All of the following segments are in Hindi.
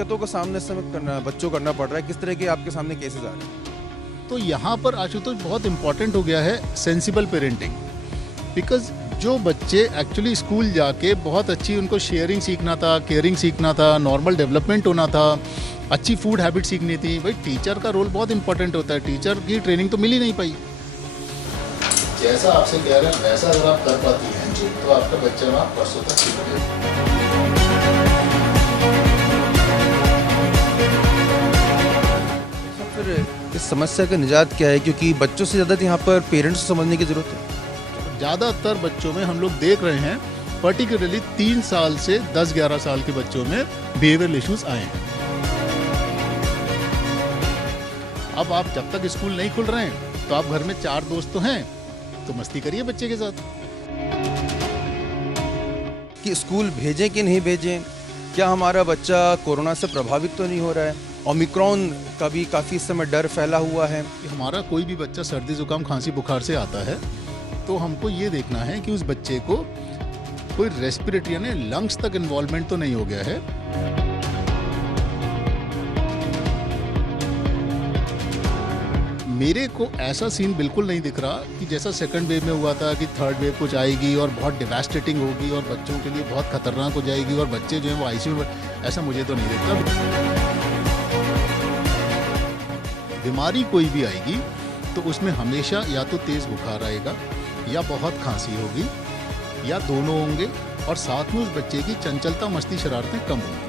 दिक्कतों का बच्चों करना पड़ रहा है, किस तरह के आपके सामने केसेस आ रहे हैं? तो यहाँ पर आशुतोष बहुत इम्पॉर्टेंट हो गया है सेंसिबल पेरेंटिंग। बिकॉज जो बच्चे एक्चुअली स्कूल जाके बहुत अच्छी उनको शेयरिंग सीखना था, केयरिंग सीखना था, नॉर्मल डेवलपमेंट होना था, अच्छी फूड हैबिट सीखनी थी, भाई टीचर का रोल बहुत इंपॉर्टेंट होता है। टीचर की ट्रेनिंग तो मिल ही नहीं पाई। जैसा आपसे कह रहे हैं वैसा अगर आप कर पाती हैं तो आपका बच्चा ना परसों तक सीख जाएगा। फिर इस समस्या का निजात क्या है, क्योंकि बच्चों से ज़्यादा यहाँ पर पेरेंट्स को समझने की ज़रूरत है। ज़्यादातर बच्चों में हम लोग देख रहे हैं, पर्टिकुलरली 3 साल से 10-11 साल के बच्चों में बिहेवियरल इश्यूज आए हैं। अब आप जब तक स्कूल नहीं खुल रहे हैं तो आप घर में 4 दोस्त तो हैं, तो मस्ती करिए बच्चे के साथ। कि स्कूल भेजें कि नहीं भेजें, क्या हमारा बच्चा कोरोना से प्रभावित तो नहीं हो रहा है? ओमिक्रॉन का भी काफ़ी इस समय डर फैला हुआ है। हमारा कोई भी बच्चा सर्दी जुकाम खांसी बुखार से आता है तो हमको ये देखना है कि उस बच्चे को कोई रेस्पिरेटरी यानी लंग्स तक इन्वॉल्वमेंट तो नहीं हो गया है। मेरे को ऐसा सीन बिल्कुल नहीं दिख रहा कि जैसा सेकंड वेव में हुआ था कि थर्ड वेव कुछ आएगी और बहुत डिवास्टेटिंग होगी और बच्चों के लिए बहुत खतरनाक हो जाएगी और बच्चे जो हैं वो आईसीयू में, ऐसा मुझे तो नहीं दिखता। बीमारी कोई भी आएगी तो उसमें हमेशा या तो तेज़ बुखार आएगा या बहुत खांसी होगी या दोनों होंगे और साथ में उस बच्चे की चंचलता मस्ती शरारतें कम होंगी।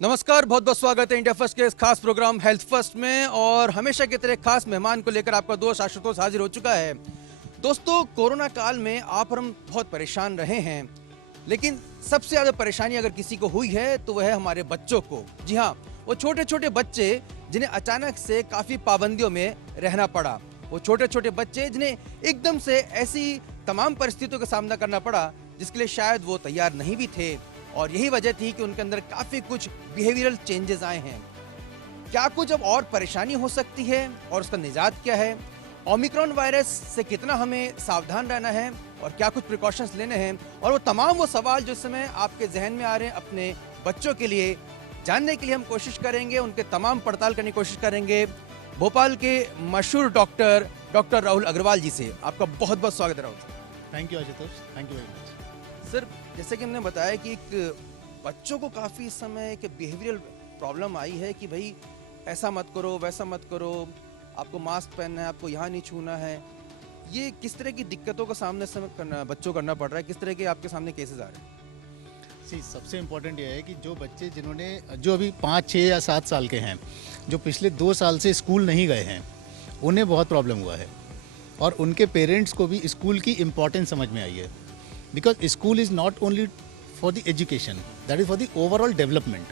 नमस्कार, बहुत बहुत स्वागत है इंडिया फर्स्ट के इस खास प्रोग्राम हेल्थ फर्स्ट में। और हमेशा की तरह खास मेहमान को लेकर आपका दोस्त आशुतोष हाजिर हो चुका है। दोस्तों, कोरोना काल में आप और हम बहुत परेशान रहे हैं, लेकिन सबसे ज़्यादा परेशानी अगर किसी को हुई है तो वह है हमारे बच्चों को। जी हाँ, वो छोटे छोटे बच्चे जिन्हें अचानक से काफ़ी पाबंदियों में रहना पड़ा, वो छोटे छोटे बच्चे जिन्हें एकदम से ऐसी तमाम परिस्थितियों का सामना करना पड़ा जिसके लिए शायद वो तैयार नहीं भी थे। और यही वजह थी कि उनके अंदर काफ़ी कुछ बिहेवियरल चेंजेस आए हैं। क्या कुछ अब और परेशानी हो सकती है और उसका निजात क्या है? ओमिक्रॉन वायरस से कितना हमें सावधान रहना है और क्या कुछ प्रिकॉशंस लेने हैं? और वो तमाम वो सवाल जो इस समय आपके जहन में आ रहे हैं अपने बच्चों के लिए जानने के लिए हम कोशिश करेंगे, उनके तमाम पड़ताल करने की कोशिश करेंगे भोपाल के मशहूर डॉक्टर राहुल अग्रवाल जी से। आपका बहुत बहुत स्वागत है Rahul. Thank you Ashutosh, thank you very much. Sir, जैसे कि हमने बताया कि एक बच्चों को काफ़ी समय के बिहेवियरल प्रॉब्लम आई है कि भाई ऐसा मत करो, वैसा मत करो, आपको मास्क पहनना है, आपको यहाँ नहीं छूना है। ये किस तरह की दिक्कतों का सामना बच्चों करना पड़ रहा है? किस तरह के आपके सामने केसेस आ रहे हैं? सबसे इम्पोर्टेंट ये है कि जो बच्चे जो अभी 5, 6 या 7 साल के हैं, जो पिछले 2 साल से स्कूल नहीं गए हैं, उन्हें बहुत प्रॉब्लम हुआ है और उनके पेरेंट्स को भी स्कूल की इम्पोर्टेंस समझ में आई है। Because school is not only for the education, that is for the overall development.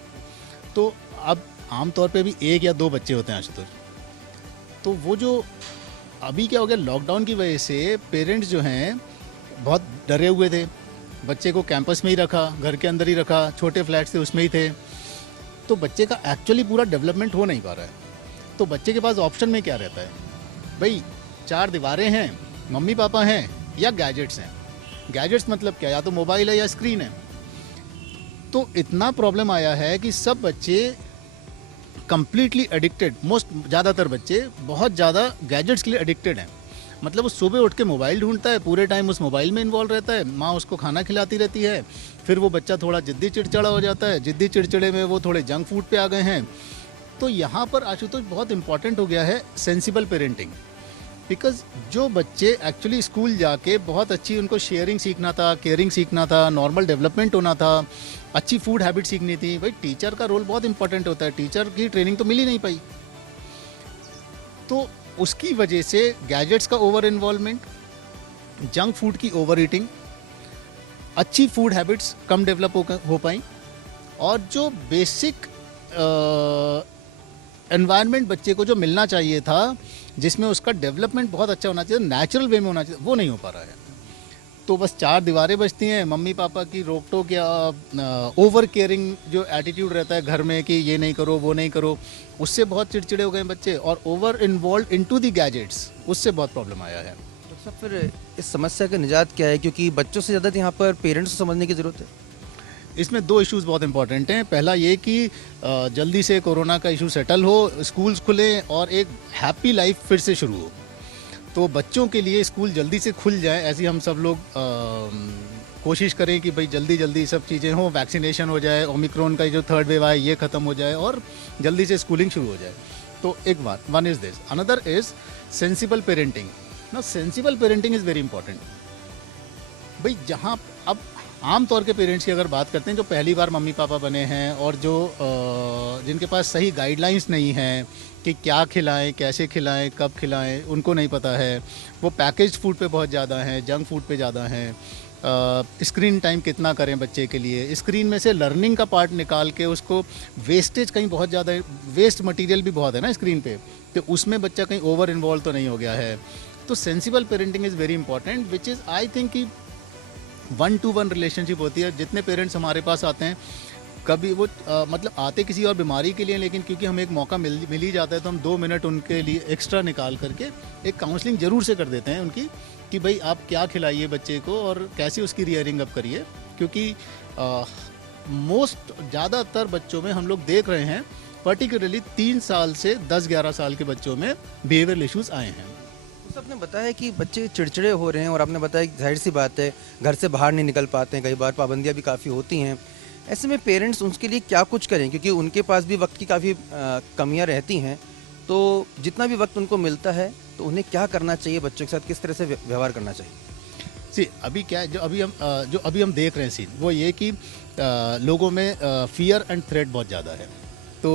तो अब आमतौर पे भी 1 या 2 बच्चे होते हैं आशुतोष, तो वो जो अभी क्या हो गया, लॉकडाउन की वजह से पेरेंट्स जो हैं बहुत डरे हुए थे। बच्चे को कैंपस में ही रखा, घर के अंदर ही रखा, छोटे फ्लैट्स थे उसमें ही थे, तो बच्चे का एक्चुअली पूरा डेवलपमेंट हो नहीं पा रहा है। तो बच्चे के पास ऑप्शन में क्या रहता है, भाई 4 दीवारें हैं, मम्मी पापा हैं या गैजेट्स हैं। गैजेट्स मतलब क्या, या तो मोबाइल है या स्क्रीन है। तो इतना प्रॉब्लम आया है कि सब बच्चे कंप्लीटली एडिक्टेड, ज़्यादातर बच्चे बहुत ज़्यादा गैजेट्स के लिए एडिक्टेड हैं। मतलब वो सुबह उठ के मोबाइल ढूंढता है, पूरे टाइम उस मोबाइल में इन्वॉल्व रहता है, माँ उसको खाना खिलाती रहती है, फिर वो बच्चा थोड़ा जिद्दी चिड़चिड़ा हो जाता है, जिद्दी चिड़चिड़े में वो थोड़े जंक फूड पे आ गए हैं। तो यहाँ पर आशुतोष बहुत इंपॉर्टेंट हो गया है सेंसिबल पेरेंटिंग। बिकॉज जो बच्चे एक्चुअली स्कूल जाके बहुत अच्छी उनको शेयरिंग सीखना था, केयरिंग सीखना था, नॉर्मल डेवलपमेंट होना था, अच्छी फूड हैबिट सीखनी थी, भाई टीचर का रोल बहुत इंपॉर्टेंट होता है। टीचर की ट्रेनिंग तो मिल ही नहीं पाई, तो उसकी वजह से गैजेट्स का ओवर इन्वॉल्वमेंट, जंक फूड की ओवर ईटिंग, अच्छी फूड हैबिट्स कम डेवलप हो पाई और जो बेसिक एनवायरनमेंट बच्चे को जो मिलना चाहिए था, जिसमें उसका डेवलपमेंट बहुत अच्छा होना चाहिए, नेचुरल वे में होना चाहिए, वो नहीं हो पा रहा है। तो बस 4 दीवारें बचती हैं, मम्मी पापा की रोक टोक या ओवर केयरिंग जो एटीट्यूड रहता है घर में कि ये नहीं करो वो नहीं करो, उससे बहुत चिड़चिड़े हो गए बच्चे और over involve into the gadgets, उससे बहुत प्रॉब्लम आया है। तो सब फिर इस समस्या का निजात क्या है, क्योंकि बच्चों से ज़्यादा यहाँ पर पेरेंट्स को समझने की ज़रूरत है? इसमें दो इश्यूज बहुत इंपॉर्टेंट हैं। पहला ये कि जल्दी से कोरोना का इशू सेटल हो, स्कूल्स खुलें और एक हैप्पी लाइफ फिर से शुरू हो। तो बच्चों के लिए स्कूल जल्दी से खुल जाए, ऐसी हम सब लोग कोशिश करें कि भाई जल्दी जल्दी सब चीज़ें हों, वैक्सीनेशन हो जाए, ओमिक्रॉन का जो थर्ड वेव आए ये ख़त्म हो जाए और जल्दी से स्कूलिंग शुरू हो जाए। तो एक बात, one is this, another is sensible parenting. ना sensible parenting is very important. भाई जहाँ अब आम तौर के पेरेंट्स की अगर बात करते हैं जो पहली बार मम्मी पापा बने हैं और जो जिनके पास सही गाइडलाइंस नहीं हैं कि क्या खिलाएं, कैसे खिलाएं, कब खिलाएं, उनको नहीं पता है। वो पैकेज्ड फूड पे बहुत ज़्यादा हैं, जंक फूड पे ज़्यादा हैं। स्क्रीन टाइम कितना करें बच्चे के लिए, स्क्रीन में से लर्निंग का पार्ट निकाल के उसको वेस्टेज कहीं बहुत ज़्यादा, वेस्ट मटेरियल भी बहुत है ना स्क्रीन पे, तो उसमें बच्चा कहीं ओवर इन्वॉल्व तो नहीं हो गया है। तो sensible parenting is very important, which is I think कि 1-to-1 रिलेशनशिप होती है। जितने पेरेंट्स हमारे पास आते हैं, कभी वो मतलब आते किसी और बीमारी के लिए, लेकिन क्योंकि हमें एक मौका मिल ही जाता है तो हम 2 मिनट उनके लिए एक्स्ट्रा निकाल करके एक काउंसलिंग ज़रूर से कर देते हैं उनकी कि भाई आप क्या खिलाइए बच्चे को और कैसे उसकी रियरिंग अप करिए। क्योंकि मोस्ट ज़्यादातर बच्चों में हम लोग देख रहे हैं, पर्टिकुलरली 3 साल से 10-11 साल के बच्चों में बिहेवियरल इश्यूज़ आए हैं। तो आपने बताया कि बच्चे चिड़चिड़े हो रहे हैं और आपने बताया कि जाहिर सी बात है घर से बाहर नहीं निकल पाते हैं, कई बार पाबंदियां भी काफ़ी होती हैं। ऐसे में पेरेंट्स उसके लिए क्या कुछ करें, क्योंकि उनके पास भी वक्त की काफ़ी कमियां रहती हैं। तो जितना भी वक्त उनको मिलता है तो उन्हें क्या करना चाहिए, बच्चों के साथ किस तरह से व्यवहार करना चाहिए? सी अभी क्या है, जो अभी हम देख रहे हैं सीन, वो ये कि लोगों में फियर एंड थ्रेट बहुत ज़्यादा है। तो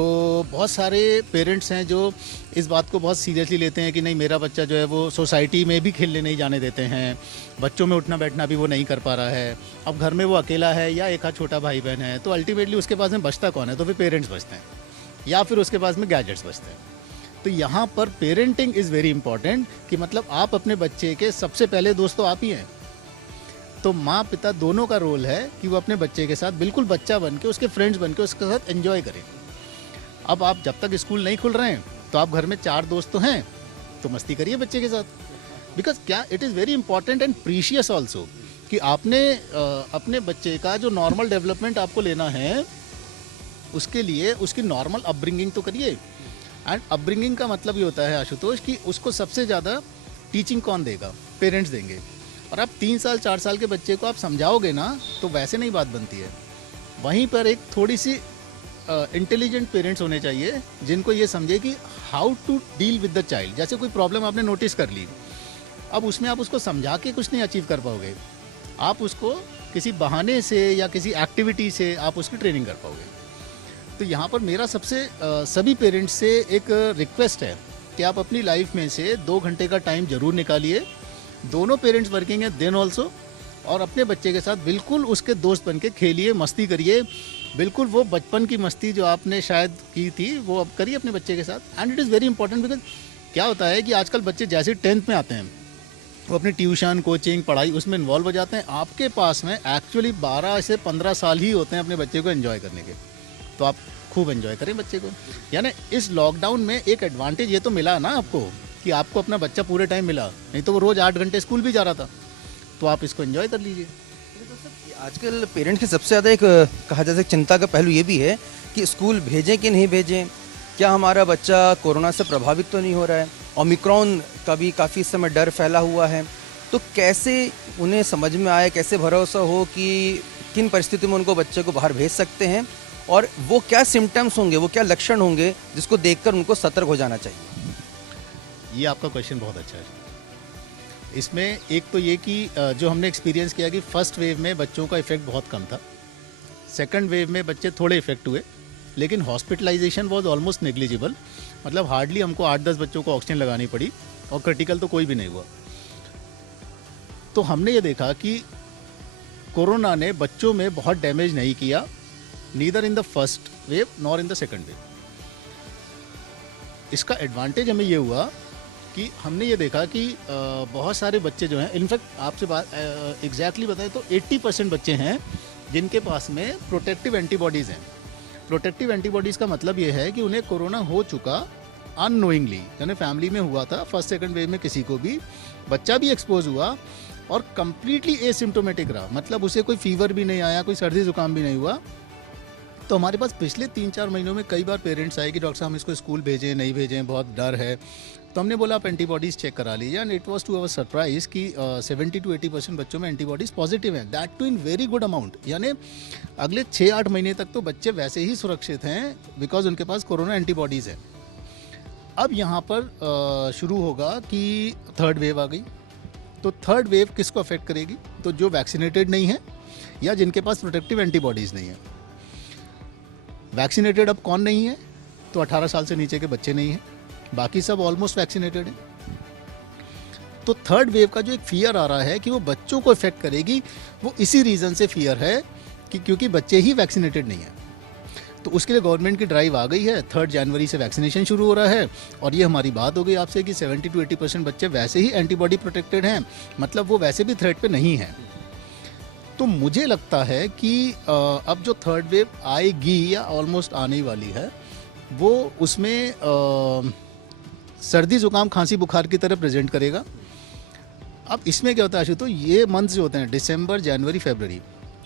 बहुत सारे पेरेंट्स हैं जो इस बात को बहुत सीरियसली लेते हैं कि नहीं, मेरा बच्चा जो है वो सोसाइटी में भी खेलने नहीं जाने देते हैं, बच्चों में उठना बैठना भी वो नहीं कर पा रहा है। अब घर में वो अकेला है या एक आध छोटा भाई बहन है, तो अल्टीमेटली उसके पास में बचता कौन है? तो फिर पेरेंट्स बचते हैं या फिर उसके पास में गैजेट्स बचते हैं। तो यहाँ पर पेरेंटिंग इज़ वेरी इंपॉर्टेंट कि मतलब आप अपने बच्चे के सबसे पहले दोस्त तो आप ही हैं। तो माँ पिता दोनों का रोल है कि वो अपने बच्चे के साथ बिल्कुल बच्चा बन के, उसके फ्रेंड्स बन के उसके साथ एंजॉय करें। अब आप जब तक स्कूल नहीं खुल रहे हैं तो आप घर में 4 दोस्त तो हैं, तो मस्ती करिए बच्चे के साथ। बिकॉज क्या it is very important and precious also कि आपने अपने बच्चे का जो नॉर्मल डेवलपमेंट आपको लेना है, उसके लिए उसकी नॉर्मल अपब्रिंगिंग तो करिए। एंड अपब्रिंगिंग का मतलब ये होता है आशुतोष कि उसको सबसे ज़्यादा टीचिंग कौन देगा? पेरेंट्स देंगे। और आप 3 साल 4 साल के बच्चे को आप समझाओगे ना तो वैसे नहीं बात बनती है। वहीं पर एक थोड़ी सी इंटेलिजेंट पेरेंट्स होने चाहिए जिनको ये समझे कि how to deal with the child. जैसे कोई प्रॉब्लम आपने नोटिस कर ली, अब उसमें आप उसको समझा के कुछ नहीं अचीव कर पाओगे, आप उसको किसी बहाने से या किसी एक्टिविटी से आप उसकी ट्रेनिंग कर पाओगे। तो यहाँ पर मेरा सबसे सभी पेरेंट्स से एक रिक्वेस्ट है कि आप अपनी लाइफ में से 2 घंटे का टाइम ज़रूर निकालिए, दोनों पेरेंट्स वर्किंग है देन ऑल्सो, और अपने बच्चे के साथ बिल्कुल उसके दोस्त बन के खेलिए, मस्ती करिए। बिल्कुल वो बचपन की मस्ती जो आपने शायद की थी वो अब करिए अपने बच्चे के साथ। And it is very important because क्या होता है कि आजकल बच्चे जैसे 10th में आते हैं वो अपनी ट्यूशन, कोचिंग, पढ़ाई उसमें इन्वॉल्व हो जाते हैं। आपके पास में एक्चुअली 12 से 15 साल ही होते हैं अपने बच्चे को एंजॉय करने के। तो आप खूब एंजॉय करें बच्चे को। यानी इस लॉकडाउन में एक एडवांटेज ये तो मिला ना आपको कि आपको अपना बच्चा पूरे टाइम मिला, नहीं तो वो रोज़ 8 घंटे स्कूल भी जा रहा था। तो आप इसको एंजॉय कर लीजिए। आजकल पेरेंट्स की सबसे ज़्यादा एक कहा जा सकता चिंता का पहलू ये भी है कि स्कूल भेजें कि नहीं भेजें, क्या हमारा बच्चा कोरोना से प्रभावित तो नहीं हो रहा है। ओमिक्रॉन का भी काफ़ी इस समय डर फैला हुआ है। तो कैसे उन्हें समझ में आए, कैसे भरोसा हो कि किन परिस्थितियों में उनको बच्चे को बाहर भेज सकते हैं, और वो क्या सिम्टम्स होंगे, वो क्या लक्षण होंगे जिसको देखकर उनको सतर्क हो जाना चाहिए? ये आपका क्वेश्चन बहुत अच्छा है। इसमें एक तो ये कि जो हमने एक्सपीरियंस किया कि फर्स्ट वेव में बच्चों का इफेक्ट बहुत कम था, सेकंड वेव में बच्चे थोड़े इफेक्ट हुए, लेकिन हॉस्पिटलाइजेशन वाज ऑलमोस्ट नेग्लिजिबल। मतलब हार्डली हमको 8-10 बच्चों को ऑक्सीजन लगानी पड़ी और क्रिटिकल तो कोई भी नहीं हुआ। तो हमने ये देखा कि कोरोना ने बच्चों में बहुत डैमेज नहीं किया, neither in the first wave nor in the second wave. इसका एडवांटेज हमें ये हुआ कि हमने ये देखा कि बहुत सारे बच्चे जो हैं, इनफैक्ट आपसे बात एग्जैक्टली बताएं तो 80% बच्चे हैं जिनके पास में प्रोटेक्टिव एंटीबॉडीज़ हैं। प्रोटेक्टिव एंटीबॉडीज़ का मतलब ये है कि उन्हें कोरोना हो चुका अननोइंगली, यानी फैमिली में हुआ था, फर्स्ट सेकंड वेव में किसी को भी, बच्चा भी एक्सपोज हुआ, और कंप्लीटली एसिम्टोमेटिक रहा, मतलब उसे कोई फीवर भी नहीं आया, कोई सर्दी जुकाम भी नहीं हुआ। तो हमारे पास पिछले 3-4 महीनों में कई बार पेरेंट्स आए कि डॉक्टर साहब हम इसको स्कूल भेजें नहीं भेजें, बहुत डर है। तो हमने बोला आप एंटीबॉडीज़ चेक करा लीजिए, and it was to our surprise कि 70 to 80% बच्चों में एंटीबॉडीज़ पॉजिटिव हैं, that to in very good amount. यानी अगले 6-8 महीने तक तो बच्चे वैसे ही सुरक्षित हैं बिकॉज उनके पास कोरोना एंटीबॉडीज़ है। अब यहाँ पर शुरू होगा कि थर्ड वेव आ गई, तो थर्ड वेव किसको अफेक्ट करेगी? तो जो वैक्सीनेटेड नहीं है या जिनके पास प्रोटेक्टिव एंटीबॉडीज़ नहीं है। वैक्सीनेटेड अब कौन नहीं है? तो 18 साल से नीचे के बच्चे नहीं हैं, बाकी सब ऑलमोस्ट वैक्सीनेटेड हैं। तो थर्ड वेव का जो एक फियर आ रहा है कि वो बच्चों को इफेक्ट करेगी, वो इसी रीज़न से फियर है कि क्योंकि बच्चे ही वैक्सीनेटेड नहीं हैं। तो उसके लिए गवर्नमेंट की ड्राइव आ गई है, 3 जनवरी से वैक्सीनेशन शुरू हो रहा है। और ये हमारी बात हो गई आपसे कि 70 to 80% बच्चे वैसे ही एंटीबॉडी प्रोटेक्टेड हैं, मतलब वो वैसे भी थ्रेट पे नहीं हैं। तो मुझे लगता है कि अब जो थर्ड वेव आएगी या ऑलमोस्ट आने ही वाली है, वो उसमें सर्दी जुकाम खांसी बुखार की तरह प्रेजेंट करेगा। अब इसमें क्या होता है आशुतोष, ये मंथ्स जो होते हैं दिसंबर जनवरी फरवरी,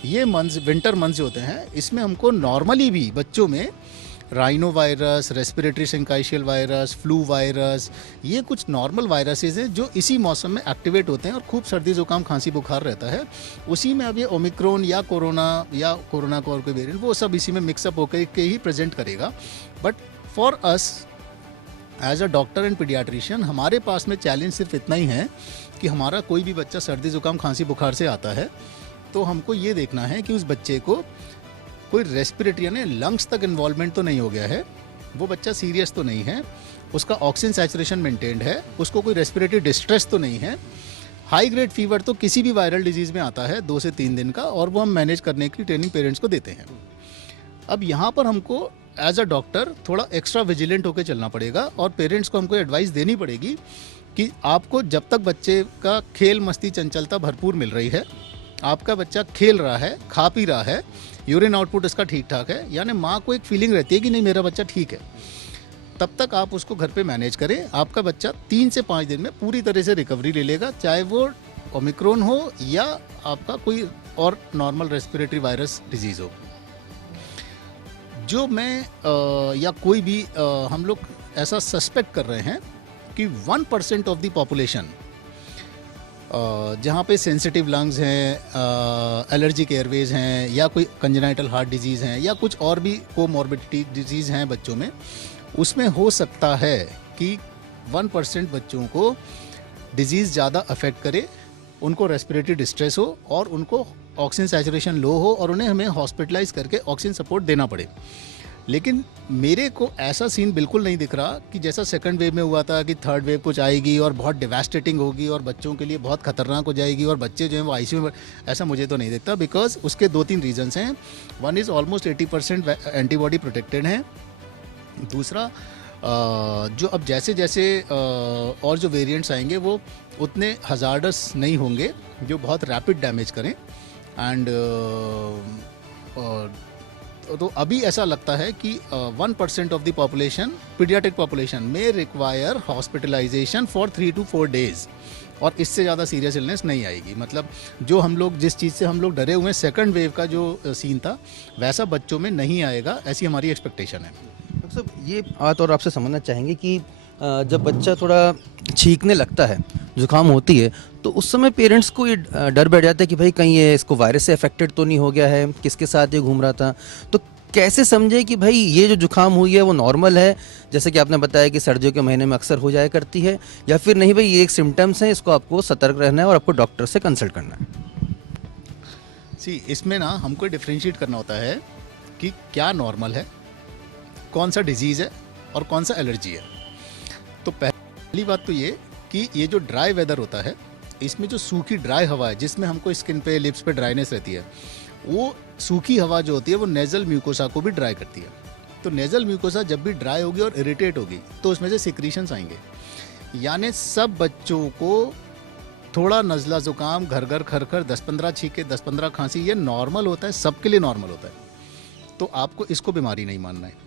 ये मंथ्स विंटर मंथ्स जो होते हैं, इसमें हमको नॉर्मली भी बच्चों में rhino virus, respiratory syncytial virus, flu virus, ये कुछ नॉर्मल वायरसेस हैं जो इसी मौसम में एक्टिवेट होते हैं और खूब सर्दी जुकाम खांसी बुखार रहता है। उसी में अब ये ओमिक्रॉन या कोरोना का और कोई वेरिएंट, वो सब इसी में मिक्सअप होकर के ही प्रेजेंट करेगा। But for us as a doctor and paediatrician, हमारे पास में चैलेंज सिर्फ इतना ही है कि हमारा कोई भी बच्चा सर्दी जुकाम खांसी बुखार से आता है तो हमको ये देखना है कि उस बच्चे को कोई रेस्पिरेटरी यानी लंग्स तक इन्वॉल्वमेंट तो नहीं हो गया है, वो बच्चा सीरियस तो नहीं है, उसका ऑक्सीजन सैचुरेशन मेंटेन्ड है, उसको कोई रेस्पिरेटरी डिस्ट्रेस तो नहीं है। हाई ग्रेड फीवर तो किसी भी वायरल डिजीज़ में आता है 2 से 3 दिन का, और वो हम मैनेज करने की ट्रेनिंग पेरेंट्स को देते हैं। अब यहाँ पर हमको एज अ डॉक्टर थोड़ा एक्स्ट्रा विजिलेंट होकर चलना पड़ेगा और पेरेंट्स को हमको एडवाइस देनी पड़ेगी कि आपको जब तक बच्चे का खेल मस्ती चंचलता भरपूर मिल रही है, आपका बच्चा खेल रहा है, खा पी रहा है, यूरिन आउटपुट इसका ठीक ठाक है, यानी माँ को एक फीलिंग रहती है कि नहीं मेरा बच्चा ठीक है, तब तक आप उसको घर पे मैनेज करें। आपका बच्चा 3 से 5 दिन में पूरी तरह से रिकवरी ले लेगा, चाहे वो ओमिक्रॉन हो या आपका कोई और नॉर्मल रेस्पिरेटरी वायरस डिजीज़ हो। जो मैं या कोई भी हम लोग ऐसा सस्पेक्ट कर रहे हैं कि 1% ऑफ द पॉपुलेशन जहाँ पे सेंसिटिव लंग्स हैं, एलर्जिक एयरवेज हैं, या कोई कंजेनाइटल हार्ट डिजीज़ हैं, या कुछ और भी कोमॉर्बिडिटी डिजीज़ हैं बच्चों में, उसमें हो सकता है कि 1% बच्चों को डिजीज़ ज़्यादा अफेक्ट करे, उनको रेस्पिरेटरी डिस्ट्रेस हो और उनको ऑक्सीजन सैचुरेशन लो हो और उन्हें हमें हॉस्पिटलाइज करके ऑक्सीजन सपोर्ट देना पड़े। लेकिन मेरे को ऐसा सीन बिल्कुल नहीं दिख रहा कि जैसा सेकंड वेव में हुआ था कि थर्ड वेव कुछ आएगी और बहुत डिवास्टेटिंग होगी और बच्चों के लिए बहुत खतरनाक हो जाएगी और बच्चे जो हैं वो आईसीयू में, ऐसा मुझे तो नहीं दिखता। बिकॉज उसके 2-3 रीजंस हैं। One is almost 80% antibody protected हैं। दूसरा जो अब जैसे जैसे और जो वेरिएंट्स आएंगे वो उतने हजार्डस नहीं होंगे जो बहुत रैपिड डैमेज करें। एंड तो अभी ऐसा लगता है कि 1% of the population, paediatric population, में require hospitalisation for 3 to 4 days, और इससे ज़्यादा सीरियस इलनेस नहीं आएगी। मतलब जो हम लोग जिस चीज़ से हम लोग डरे हुए हैं सेकंड वेव का जो सीन था, वैसा बच्चों में नहीं आएगा, ऐसी हमारी एक्सपेक्टेशन है। डॉक्टर साहब, ये बात और आपसे समझना चाहेंगे कि जब बच्चा थोड़ा छींकने लगता है, जुकाम होती है, तो उस समय पेरेंट्स को ये डर बैठ जाता है कि भाई कहीं ये इसको वायरस से अफेक्टेड तो नहीं हो गया है, किसके साथ ये घूम रहा था। तो कैसे समझे कि भाई ये जो जुकाम हुई है वो नॉर्मल है, जैसे कि आपने बताया कि सर्दियों के महीने में अक्सर हो जाया करती है, या फिर नहीं भाई ये एक सिम्टम्स हैं, इसको आपको सतर्क रहना है और आपको डॉक्टर से कंसल्ट करना है। इसमें ना हमको डिफ्रेंशिएट करना होता है कि क्या नॉर्मल है, कौन सा डिजीज़ है और कौन सा एलर्जी है। तो पहली बात तो ये कि ये जो ड्राई वेदर होता है, इसमें जो सूखी ड्राई हवा है जिसमें हमको स्किन पे, लिप्स पे ड्राइनेस रहती है, वो सूखी हवा जो होती है वो नेज़ल म्यूकोसा को भी ड्राई करती है। तो नेज़ल म्यूकोसा जब भी ड्राई होगी और इरिटेट होगी तो उसमें से सिक्रीशंस आएंगे। यानी सब बच्चों को थोड़ा नज़ला ज़ुकाम, घर घर खर 10-15 छींके, 10-15 खांसी, ये नॉर्मल होता है, सबके लिए नॉर्मल होता है। तो आपको इसको बीमारी नहीं मानना है।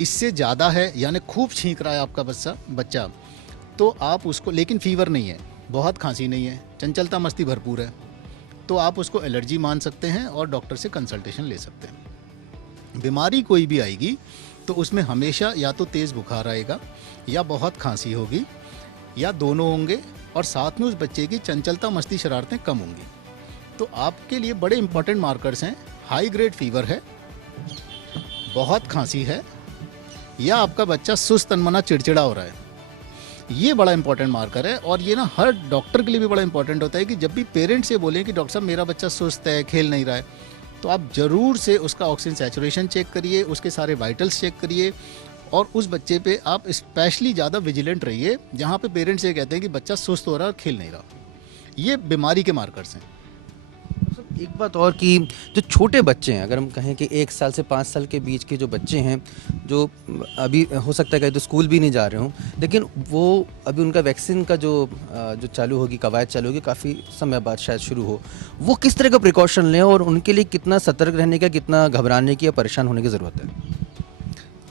इससे ज़्यादा है यानी खूब छींक रहा है आपका बच्चा, तो आप उसको, लेकिन फीवर नहीं है, बहुत खांसी नहीं है, चंचलता मस्ती भरपूर है, तो आप उसको एलर्जी मान सकते हैं और डॉक्टर से कंसल्टेशन ले सकते हैं। बीमारी कोई भी आएगी तो उसमें हमेशा या तो तेज़ बुखार आएगा या बहुत खांसी होगी या दोनों होंगे, और साथ में उस बच्चे की चंचलता मस्ती शरारतें कम होंगी। तो आपके लिए बड़े इंपॉर्टेंट मार्कर्स हैं, हाई ग्रेड फीवर है, बहुत खांसी है, या आपका बच्चा सुस्त तनमना चिड़चिड़ा हो रहा है। ये बड़ा इंपॉर्टेंट मार्कर है, और ये ना हर डॉक्टर के लिए भी बड़ा इंपॉर्टेंट होता है कि जब भी पेरेंट्स ये बोलें कि डॉक्टर साहब मेरा बच्चा सुस्त है, खेल नहीं रहा है, तो आप ज़रूर से उसका ऑक्सीजन सैचुरेशन चेक करिए, उसके सारे वाइटल्स चेक करिए, और उस बच्चे पे आप स्पेशली ज़्यादा विजिलेंट रहिए जहाँ पे पेरेंट्स ये कहते हैं कि बच्चा सुस्त हो रहा है और खेल नहीं रहा। ये बीमारी के मार्कर्स हैं। एक बात और कि जो छोटे बच्चे हैं, अगर हम कहें कि 1 साल से 5 साल के बीच के जो बच्चे हैं, जो अभी हो सकता है कहीं तो स्कूल भी नहीं जा रहे हों, लेकिन वो अभी उनका वैक्सीन का जो चालू होगी, कवायद चालू होगी, काफ़ी समय बाद शायद शुरू हो, वो किस तरह का प्रिकॉशन लें और उनके लिए कितना सतर्क रहने का, कितना घबराने की या परेशान होने की ज़रूरत है?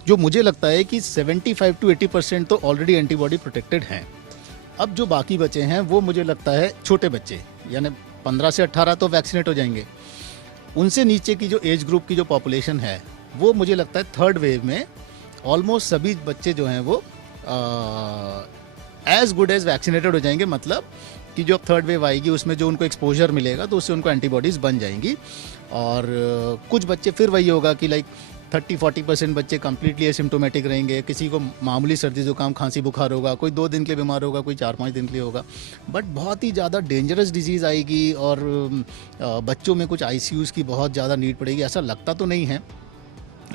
जो मुझे लगता है कि 75 to 80% तो ऑलरेडी एंटीबॉडी प्रोटेक्टेड हैं। अब जो बाकी बचे हैं वो मुझे लगता है छोटे बच्चे, यानी 15 से 18 तो वैक्सीनेट हो जाएंगे। उनसे नीचे की जो एज ग्रुप की जो पॉपुलेशन है, वो मुझे लगता है थर्ड वेव में ऑलमोस्ट सभी बच्चे जो हैं वो एज गुड एज वैक्सीनेटेड हो जाएंगे। मतलब कि जो अब थर्ड वेव आएगी उसमें जो उनको एक्सपोजर मिलेगा तो उससे उनको एंटीबॉडीज़ बन जाएंगी। और कुछ बच्चे फिर वही होगा कि लाइक 30-40% बच्चे कम्प्लीटली एसिम्टोमेटिक रहेंगे। किसी को मामूली सर्दी जुकाम खांसी बुखार होगा, कोई 2 दिन के लिए बीमार होगा, कोई 4-5 दिन के लिए होगा, बट बहुत ही ज़्यादा डेंजरस डिजीज़ आएगी और बच्चों में कुछ ICUs की बहुत ज़्यादा नीड पड़ेगी, ऐसा लगता तो नहीं है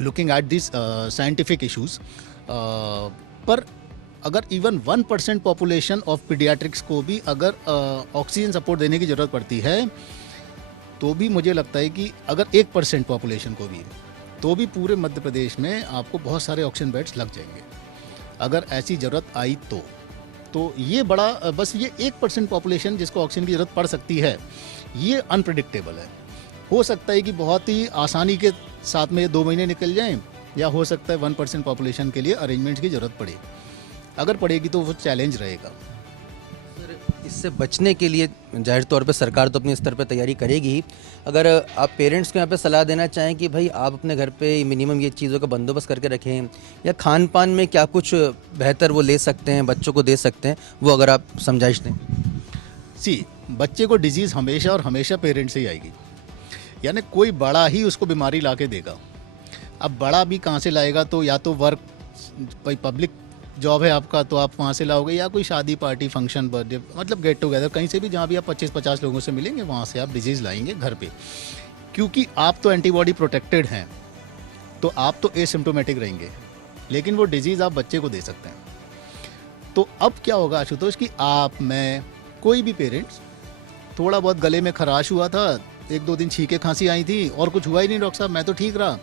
looking at this scientific issues. पर अगर इवन 1% पॉपुलेशन ऑफ पीडियाट्रिक्स को भी अगर ऑक्सीजन सपोर्ट देने की ज़रूरत पड़ती है, तो भी मुझे लगता है कि अगर 1% पॉपुलेशन को भी, तो भी पूरे मध्य प्रदेश में आपको बहुत सारे ऑक्सीजन बेड्स लग जाएंगे अगर ऐसी ज़रूरत आई तो ये बड़ा बस ये 1% पॉपुलेशन जिसको ऑक्सीजन की ज़रूरत पड़ सकती है, ये अनप्रेडिक्टेबल है। हो सकता है कि बहुत ही आसानी के साथ में 2 महीने निकल जाएं, या हो सकता है 1% पॉपुलेशन के लिए अरेंजमेंट्स की ज़रूरत पड़े। अगर पड़ेगी तो वो चैलेंज रहेगा। इससे बचने के लिए जाहिर तौर पे सरकार तो अपने स्तर पे तैयारी करेगी ही। अगर आप पेरेंट्स को यहाँ पे सलाह देना चाहें कि भाई आप अपने घर पे मिनिमम ये चीज़ों का बंदोबस्त करके रखें, या खान पान में क्या कुछ बेहतर वो ले सकते हैं, बच्चों को दे सकते हैं, वो अगर आप समझाइश दें। बच्चे को डिजीज़ हमेशा और हमेशा पेरेंट्स से ही आएगी, यानी कोई बड़ा ही उसको बीमारी ला के देगा। अब बड़ा भी कहाँ से लाएगा, तो या तो वर्क, भाई पब्लिक जॉब है आपका तो आप वहाँ से लाओगे, या कोई शादी पार्टी फंक्शन बर्थडे मतलब गेट टुगेदर कहीं से भी, जहाँ भी आप 25-50 लोगों से मिलेंगे वहाँ से आप डिजीज़ लाएंगे घर पे। क्योंकि आप तो एंटीबॉडी प्रोटेक्टेड हैं तो आप तो एसिम्टोमेटिक रहेंगे, लेकिन वो डिजीज़ आप बच्चे को दे सकते हैं। तो अब क्या होगा आशुतोष कि आप, मैं, कोई भी पेरेंट्स, थोड़ा बहुत गले में खराश हुआ था, 1-2 दिन छींके खांसी आई थी और कुछ हुआ ही नहीं डॉक्टर साहब, मैं तो ठीक रहा,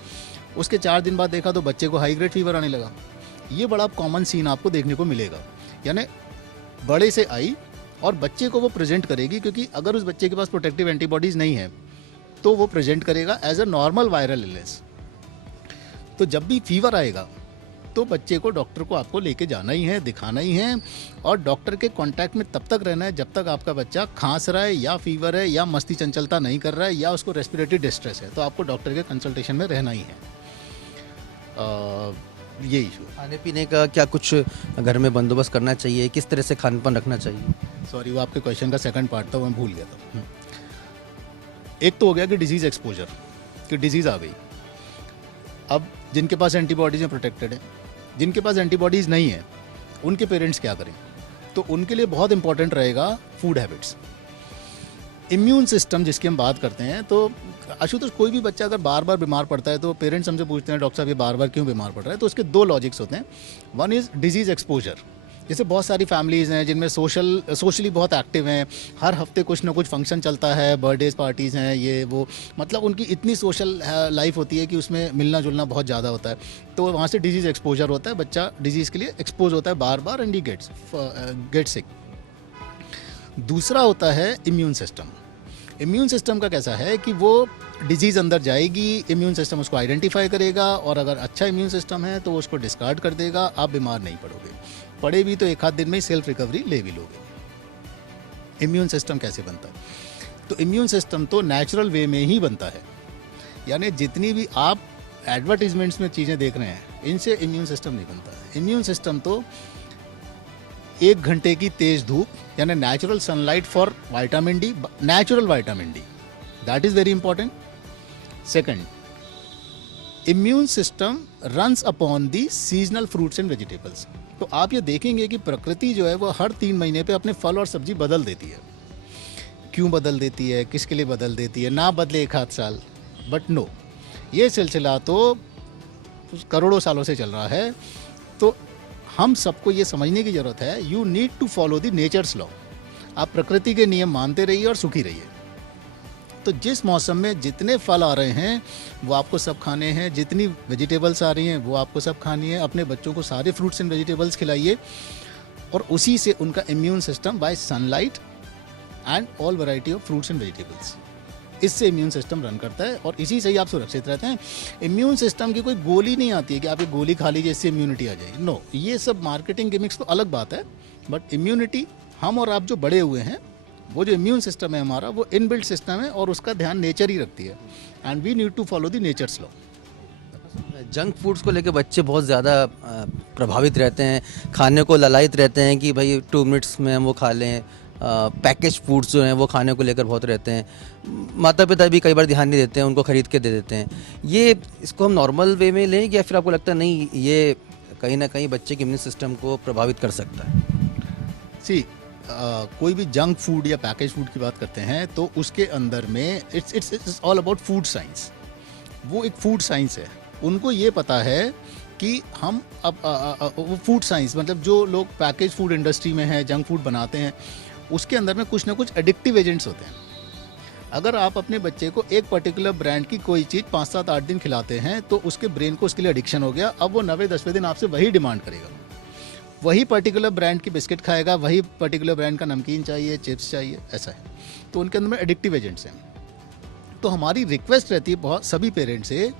उसके 4 दिन बाद देखा तो बच्चे को हाई ग्रेड फीवर आने लगा। ये बड़ा कॉमन सीन आपको देखने को मिलेगा, यानी बड़े से आई और बच्चे को वो प्रेजेंट करेगी, क्योंकि अगर उस बच्चे के पास प्रोटेक्टिव एंटीबॉडीज़ नहीं है तो वो प्रेजेंट करेगा as a normal viral illness. तो जब भी फीवर आएगा तो बच्चे को डॉक्टर को आपको लेके जाना ही है, दिखाना ही है, और डॉक्टर के कांटेक्ट में तब तक रहना है जब तक आपका बच्चा खांस रहा है या फीवर है या मस्ती चंचलता नहीं कर रहा है या उसको रेस्पिरेटरी डिस्ट्रेस है, तो आपको डॉक्टर के कंसल्टेशन में रहना ही है। ये इशू। खाने पीने का क्या कुछ घर में बंदोबस्त करना चाहिए, किस तरह से खान पान रखना चाहिए? सॉरी, वो आपके क्वेश्चन का सेकंड पार्ट था, वो मैं भूल गया था। एक तो हो गया कि डिजीज़ एक्सपोजर, कि डिजीज़ आ गई। अब जिनके पास एंटीबॉडीज़ हैं प्रोटेक्टेड है, जिनके पास एंटीबॉडीज़ नहीं है उनके पेरेंट्स क्या करें? तो उनके लिए बहुत इंपॉर्टेंट रहेगा फूड हैबिट्स। इम्यून सिस्टम जिसकी हम बात करते हैं, तो आशुतोष कोई भी बच्चा अगर बार बार बीमार पड़ता है तो पेरेंट्स हमसे पूछते हैं डॉक्टर साहब ये बार बार क्यों बीमार पड़ रहा है, तो उसके 2 लॉजिक्स होते हैं। वन इज़ डिजीज़ एक्सपोजर, जैसे बहुत सारी फैमिलीज़ हैं जिनमें सोशली बहुत एक्टिव हैं, हर हफ्ते कुछ ना कुछ फंक्शन चलता है, बर्थडेज पार्टीज़ हैं, ये वो, मतलब उनकी इतनी सोशल लाइफ होती है कि उसमें मिलना जुलना बहुत ज़्यादा होता है, तो वहाँ से डिजीज़ एक्सपोजर होता है, बच्चा डिजीज़ के लिए एक्सपोज होता है बार बार एंड ही गेट सिक। दूसरा होता है इम्यून सिस्टम। इम्यून सिस्टम का कैसा है कि वो डिजीज़ अंदर जाएगी, इम्यून सिस्टम उसको आइडेंटिफाई करेगा, और अगर अच्छा इम्यून सिस्टम है तो वो उसको डिस्कार्ड कर देगा, आप बीमार नहीं पड़ोगे, पड़े भी तो 1 आध दिन में ही सेल्फ रिकवरी ले भी लोगे। इम्यून सिस्टम कैसे बनता है। तो इम्यून सिस्टम तो नेचुरल वे में ही बनता है, यानी जितनी भी आप एडवर्टीजमेंट्स में चीज़ें देख रहे हैं इनसे इम्यून सिस्टम नहीं बनता है। इम्यून सिस्टम तो 1 घंटे की तेज धूप यानी natural sunlight for vitamin D, natural vitamin D, that is very important. Second, immune system runs upon the seasonal fruits and vegetables. तो आप ये देखेंगे कि प्रकृति जो है वो हर 3 महीने पे अपने फल और सब्जी बदल देती है। क्यों बदल देती है, किसके लिए बदल देती है, ना बदले 1 आध साल, बट नो, ये सिलसिला तो करोड़ों सालों से चल रहा है। तो हम सबको ये समझने की ज़रूरत है, you need to follow the nature's law. आप प्रकृति के नियम मानते रहिए और सुखी रहिए। तो जिस मौसम में जितने फल आ रहे हैं वो आपको सब खाने हैं, जितनी वेजिटेबल्स आ रही हैं वो आपको सब खानी है। अपने बच्चों को सारे फ्रूट्स एंड वेजिटेबल्स खिलाइए और उसी से उनका immune system by sunlight and all variety of fruits and vegetables, इससे इम्यून सिस्टम रन करता है और इसी से ही आप सुरक्षित रहते हैं। इम्यून सिस्टम की कोई गोली नहीं आती है कि आप ये गोली खा लीजिए इससे इम्यूनिटी आ जाएगी। नो, ये सब मार्केटिंग गिमिक्स तो अलग बात है, बट इम्यूनिटी हम और आप जो बड़े हुए हैं, वो जो इम्यून सिस्टम है हमारा, वो इनबिल्ट सिस्टम है और उसका ध्यान नेचर ही रखती है। And we need to follow the nature's law. Junk foods को लेकर बच्चे बहुत ज़्यादा प्रभावित रहते हैं, खाने को ललायित रहते हैं कि भाई 2 मिनट्स में हम वो खा लें। पैकेज फूड्स जो हैं वो खाने को लेकर बहुत रहते हैं। माता पिता भी कई बार ध्यान नहीं देते हैं, उनको ख़रीद के दे देते हैं। ये इसको हम नॉर्मल वे में लें या फिर आपको लगता है नहीं ये कहीं ना कहीं बच्चे के इम्यून सिस्टम को प्रभावित कर सकता है? सी कोई भी जंक फूड या पैकेज फूड की बात करते हैं तो उसके अंदर में it's all about food science. वो एक फूड साइंस है। उनको ये पता है कि हम अब वो फूड साइंस मतलब जो लोग पैकेज फूड इंडस्ट्री में हैं, जंक फूड बनाते हैं, उसके अंदर में कुछ ना कुछ एडिक्टिव एजेंट्स होते हैं। अगर आप अपने बच्चे को एक पर्टिकुलर ब्रांड की कोई चीज़ 5, 7, 8 दिन खिलाते हैं तो उसके ब्रेन को उसके लिए एडिक्शन हो गया। अब वो 90, 10वें दिन आपसे वही डिमांड करेगा, वही पर्टिकुलर ब्रांड की बिस्किट खाएगा, वही पर्टिकुलर ब्रांड का नमकीन चाहिए, चिप्स चाहिए, ऐसा है। तो उनके अंदर में एडिक्टिव एजेंट्स हैं। तो हमारी रिक्वेस्ट रहती है बहुत सभी पेरेंट्स से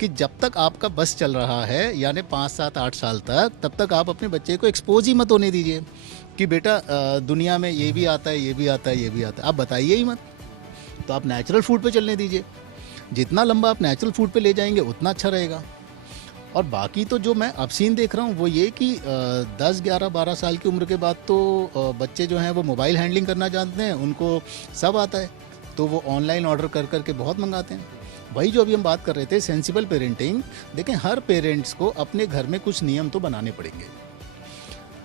कि जब तक आपका बस चल रहा है यानी 5, 7, 8 साल तक, तब तक आप अपने बच्चे को एक्सपोज ही मत होने दीजिए कि बेटा दुनिया में ये भी आता है, ये भी आता है, ये भी आता है। आप बताइए ही मत। तो आप नेचुरल फूड पे चलने दीजिए। जितना लंबा आप नेचुरल फूड पे ले जाएंगे उतना अच्छा रहेगा। और बाकी तो जो मैं अब सीन देख रहा हूँ वो ये कि 10, 11, 12 साल की उम्र के बाद तो बच्चे जो हैं वो मोबाइल हैंडलिंग करना जानते हैं, उनको सब आता है, तो वो ऑनलाइन ऑर्डर कर करके बहुत मंगाते हैं। वही जो अभी हम बात कर रहे थे सेंसिबल पेरेंटिंग, देखें हर पेरेंट्स को अपने घर में कुछ नियम तो बनाने पड़ेंगे।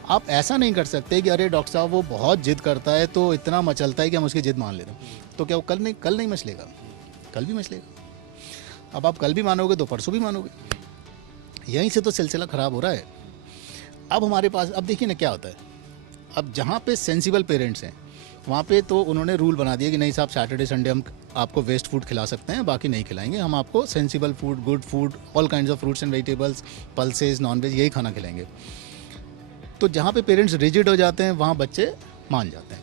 आप ऐसा नहीं कर सकते कि अरे डॉक्टर साहब वो बहुत जिद करता है तो इतना मचलता है कि हम उसकी जिद मान लेते हैं, तो क्या वो कल नहीं मचलेगा? कल भी मचलेगा। अब आप कल भी मानोगे तो परसों भी मानोगे। यहीं से तो सिलसिला ख़राब हो रहा है। अब हमारे पास अब देखिए ना क्या होता है, अब जहाँ पे सेंसिबल पेरेंट्स हैं वहाँ पे तो उन्होंने रूल बना दिया कि नहीं साहब सैटरडे संडे हम आपको वेस्ट फूड खिला सकते हैं, बाकी नहीं खिलाएंगे। हम आपको sensible food, good food, all kinds of fruits and vegetables, pulses, nonveg, यही खाना खिलाएंगे। तो जहाँ पे पेरेंट्स रिजिड हो जाते हैं वहाँ बच्चे मान जाते हैं।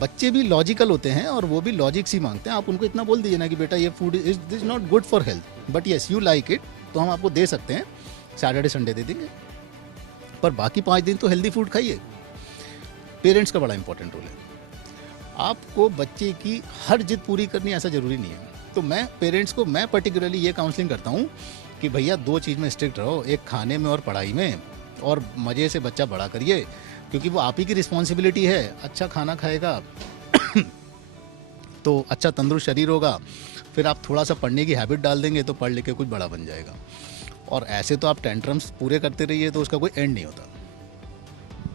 बच्चे भी लॉजिकल होते हैं और वो भी लॉजिक्स ही मांगते हैं। आप उनको इतना बोल दीजिए ना कि बेटा ये food is not good for health, but yes you like it, तो हम आपको दे सकते हैं, सैटरडे संडे दे देंगे, पर बाकी 5 दिन तो हेल्दी फूड खाइए। पेरेंट्स का बड़ा इंपॉर्टेंट रोल है। आपको बच्चे की हर जिद पूरी करनी ऐसा ज़रूरी नहीं है। तो मैं पेरेंट्स को मैं पर्टिकुलरली ये काउंसलिंग करता हूँ कि भैया 2 चीज़ में स्ट्रिक्ट रहो, एक खाने में और पढ़ाई में, और मज़े से बच्चा बड़ा करिए, क्योंकि वो आप ही की रिस्पॉन्सिबिलिटी है। अच्छा खाना खाएगा तो अच्छा तंदुरुस्त शरीर होगा, फिर आप थोड़ा सा पढ़ने की हैबिट डाल देंगे तो पढ़ लिख के कुछ बड़ा बन जाएगा। और ऐसे तो आप टेंट्रम्स पूरे करते रहिए तो उसका कोई एंड नहीं होता।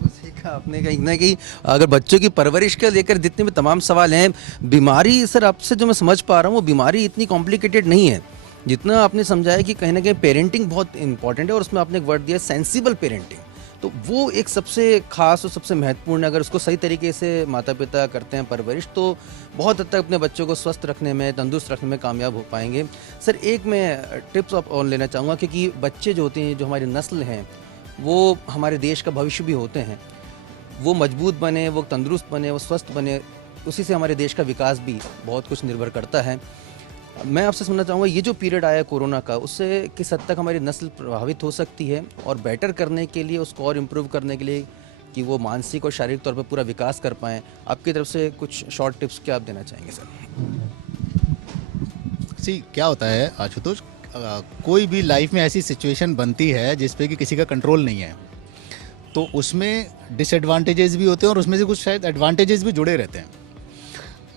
सीखा आपने कहीं ना कहीं। अगर बच्चों की परवरिश के लेकर जितने भी तमाम सवाल हैं, बीमारी सर आपसे जो मैं समझ पा रहा हूँ वो बीमारी इतनी कॉम्प्लिकेटेड नहीं है जितना आपने समझाया कि कहीं ना कहीं पेरेंटिंग बहुत इंपॉर्टेंट है, और उसमें आपने एक वर्ड दिया सेंसिबल पेरेंटिंग। तो वो एक सबसे खास और सबसे महत्वपूर्ण, अगर उसको सही तरीके से माता पिता करते हैं परवरिश, तो बहुत हद तक अपने बच्चों को स्वस्थ रखने में, तंदुरुस्त रखने में कामयाब हो पाएंगे। सर एक मैं टिप्स और लेना चाहूँगा, क्योंकि बच्चे जो होते हैं, जो हमारी नस्ल हैं, वो हमारे देश का भविष्य भी होते हैं। वो मजबूत बने, वो तंदुरुस्त बने, वो स्वस्थ बने, उसी से हमारे देश का विकास भी बहुत कुछ निर्भर करता है। मैं आपसे सुनना चाहूँगा, ये जो पीरियड आया कोरोना का, उससे किस हद तक हमारी नस्ल प्रभावित हो सकती है, और बेटर करने के लिए, उसको और इम्प्रूव करने के लिए कि वो मानसिक और शारीरिक तौर पर पूरा विकास कर पाएँ? आपकी तरफ से कुछ शॉर्ट टिप्स क्या आप देना चाहेंगे सर? क्या होता है आशुतोष, कोई भी लाइफ में ऐसी सिचुएशन बनती है जिस पे कि किसी का कंट्रोल नहीं है, तो उसमें डिसएडवांटेजेस भी होते हैं और उसमें से कुछ शायद एडवांटेजेस भी जुड़े रहते हैं।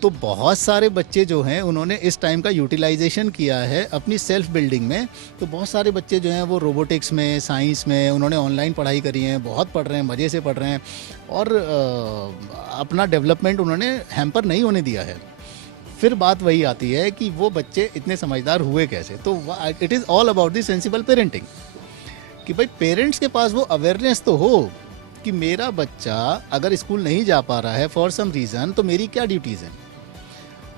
तो बहुत सारे बच्चे जो हैं उन्होंने इस टाइम का यूटिलाइजेशन किया है अपनी सेल्फ बिल्डिंग में। तो बहुत सारे बच्चे जो हैं वो रोबोटिक्स में, साइंस में उन्होंने ऑनलाइन पढ़ाई करी है, बहुत पढ़ रहे हैं, मज़े से पढ़ रहे हैं और अपना डेवलपमेंट उन्होंने हैम्पर नहीं होने दिया है। फिर बात वही आती है कि वो बच्चे इतने समझदार हुए कैसे। तो it is all about the sensible parenting, कि भाई पेरेंट्स के पास वो अवेयरनेस तो हो कि मेरा बच्चा अगर स्कूल नहीं जा पा रहा है फॉर सम रीज़न, तो मेरी क्या ड्यूटीज़ हैं।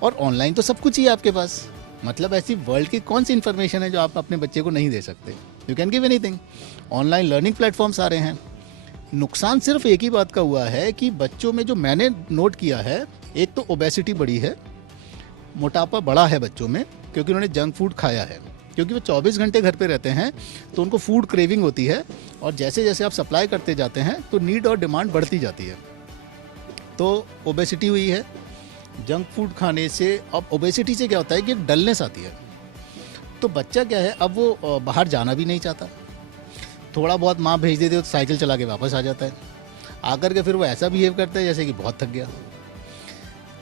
और ऑनलाइन तो सब कुछ ही है आपके पास, मतलब ऐसी वर्ल्ड की कौन सी इन्फॉर्मेशन है जो आप अपने बच्चे को नहीं दे सकते। You can give anything. Online learning platforms आ रहे हैं। नुकसान सिर्फ एक ही बात का हुआ है कि बच्चों में जो मैंने नोट किया है, एक तो ओबेसिटी बढ़ी है, मोटापा बढ़ा है बच्चों में, क्योंकि उन्होंने जंक फूड खाया है। क्योंकि वो 24 घंटे घर पे रहते हैं तो उनको फूड क्रेविंग होती है, और जैसे जैसे आप सप्लाई करते जाते हैं तो नीड और डिमांड बढ़ती जाती है। तो ओबेसिटी हुई है जंक फूड खाने से। अब ओबेसिटी से क्या होता है कि डलनेस आती है। तो बच्चा क्या है, अब वो बाहर जाना भी नहीं चाहता। थोड़ा बहुत माँ भेज देती है तो साइकिल चला के वापस आ जाता है। आकर के फिर वो ऐसा बिहेव करता है जैसे कि बहुत थक गया।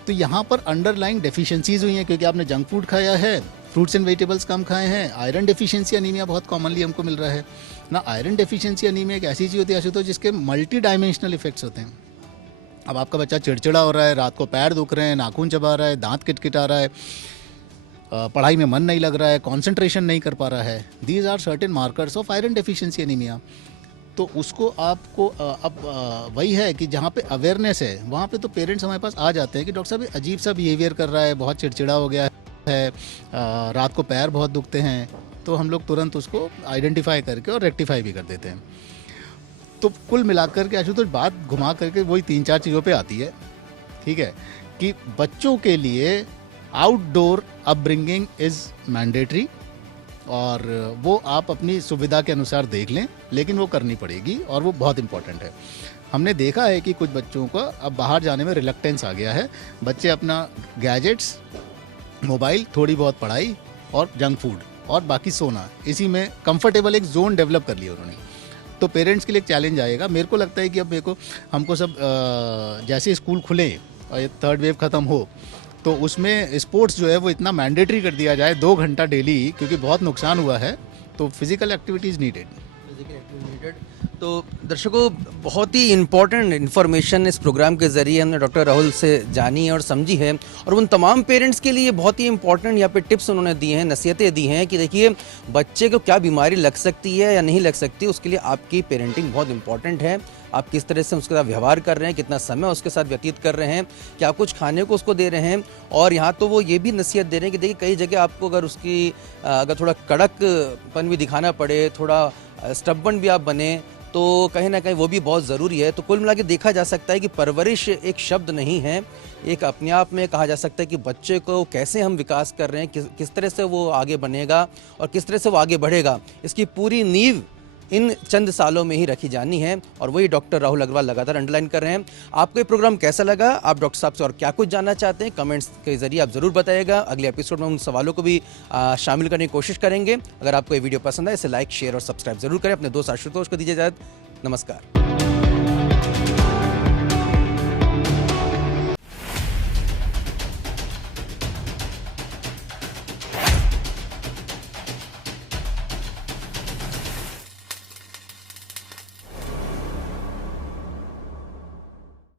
तो यहाँ पर अंडरलाइंग डेफिशिएंसीज हुई हैं, क्योंकि आपने जंक फूड खाया है, फ्रूट्स एंड वेजिटेबल्स कम खाए हैं। आयरन डेफिशिएंसी अनीमिया बहुत कॉमनली हमको मिल रहा है ना। आयरन डेफिशिएंसी अनीमिया एक ऐसी चीज़ होती है आशुतोष जिसके मल्टी डायमेंशनल इफेक्ट्स होते हैं। अब आपका बच्चा चिड़चिड़ा हो रहा है, रात को पैर दुख रहे हैं, नाखून चबा रहा है, दांत किटकिटा रहा है, पढ़ाई में मन नहीं लग रहा है, कंसंट्रेशन नहीं कर पा रहा है। These are certain markers of iron deficiency anaemia. तो उसको आपको अब वही है कि जहाँ पे अवेयरनेस है वहाँ पे तो पेरेंट्स हमारे पास आ जाते हैं कि डॉक्टर साहब ये अजीब सा बिहेवियर कर रहा है, बहुत चिड़चिड़ा हो गया है, रात को पैर बहुत दुखते हैं। तो हम लोग तुरंत उसको आइडेंटिफाई करके और रेक्टिफाई भी कर देते हैं। तो कुल मिलाकर के आशुतोष बात घुमा करके वही 3-4 चीज़ों पे आती है, ठीक है, कि बच्चों के लिए आउटडोर अपब्रिंगिंग इज़ मैंडेटरी, और वो आप अपनी सुविधा के अनुसार देख लें, लेकिन वो करनी पड़ेगी और वो बहुत इम्पॉर्टेंट है। हमने देखा है कि कुछ बच्चों का अब बाहर जाने में रिलक्टेंस आ गया है। बच्चे अपना गैजेट्स, मोबाइल, थोड़ी बहुत पढ़ाई और जंक फूड और बाकी सोना, इसी में कंफर्टेबल एक जोन डेवलप कर लिया उन्होंने। तो पेरेंट्स के लिए एक चैलेंज आएगा। मेरे को लगता है कि अब हमको सब जैसे स्कूल खुले और ये थर्ड वेव ख़त्म हो तो उसमें स्पोर्ट्स जो है वो इतना मैंडेटरी कर दिया जाए 2 घंटा डेली, क्योंकि बहुत नुकसान हुआ है। तो फिजिकल एक्टिविटीज़ नीडेड। तो दर्शकों, बहुत ही इम्पोर्टेंट इन्फॉर्मेशन इस प्रोग्राम के ज़रिए हमने डॉक्टर राहुल से जानी है और समझी है, और उन तमाम पेरेंट्स के लिए बहुत ही इम्पोर्टेंट यहाँ पे टिप्स उन्होंने दिए हैं, नसीहतें दी हैं कि देखिए बच्चे को क्या बीमारी लग सकती है या नहीं लग सकती, उसके लिए आपकी पेरेंटिंग बहुत इंपॉर्टेंट है। आप किस तरह से उसके साथ व्यवहार कर रहे हैं, कितना समय उसके साथ व्यतीत कर रहे हैं, क्या कुछ खाने को उसको दे रहे हैं। और यहाँ तो वो ये भी नसीहत दे रहे हैं कि देखिए कई जगह आपको अगर उसकी अगर थोड़ा कड़कपन भी दिखाना पड़े, थोड़ा स्टबर्न भी आप बने, तो कहीं ना कहीं वो भी बहुत ज़रूरी है। तो कुल मिला के देखा जा सकता है कि परवरिश एक शब्द नहीं है, एक अपने आप में कहा जा सकता है कि बच्चे को कैसे हम विकास कर रहे हैं, किस तरह से वो आगे बनेगा और किस तरह से वो आगे बढ़ेगा, इसकी पूरी नींव इन चंद सालों में ही रखी जानी है। और वही डॉक्टर राहुल अग्रवाल लगातार अंडरलाइन कर रहे हैं। आपको ये प्रोग्राम कैसा लगा, आप डॉक्टर साहब से और क्या कुछ जानना चाहते हैं, कमेंट्स के जरिए आप ज़रूर बताइएगा। अगले एपिसोड में उन सवालों को भी शामिल करने की कोशिश करेंगे। अगर आपको ये वीडियो पसंद आए इसे लाइक, शेयर और सब्सक्राइब जरूर करें। अपने दोस्त आशुतोष को दीजिए इजाज़त। नमस्कार।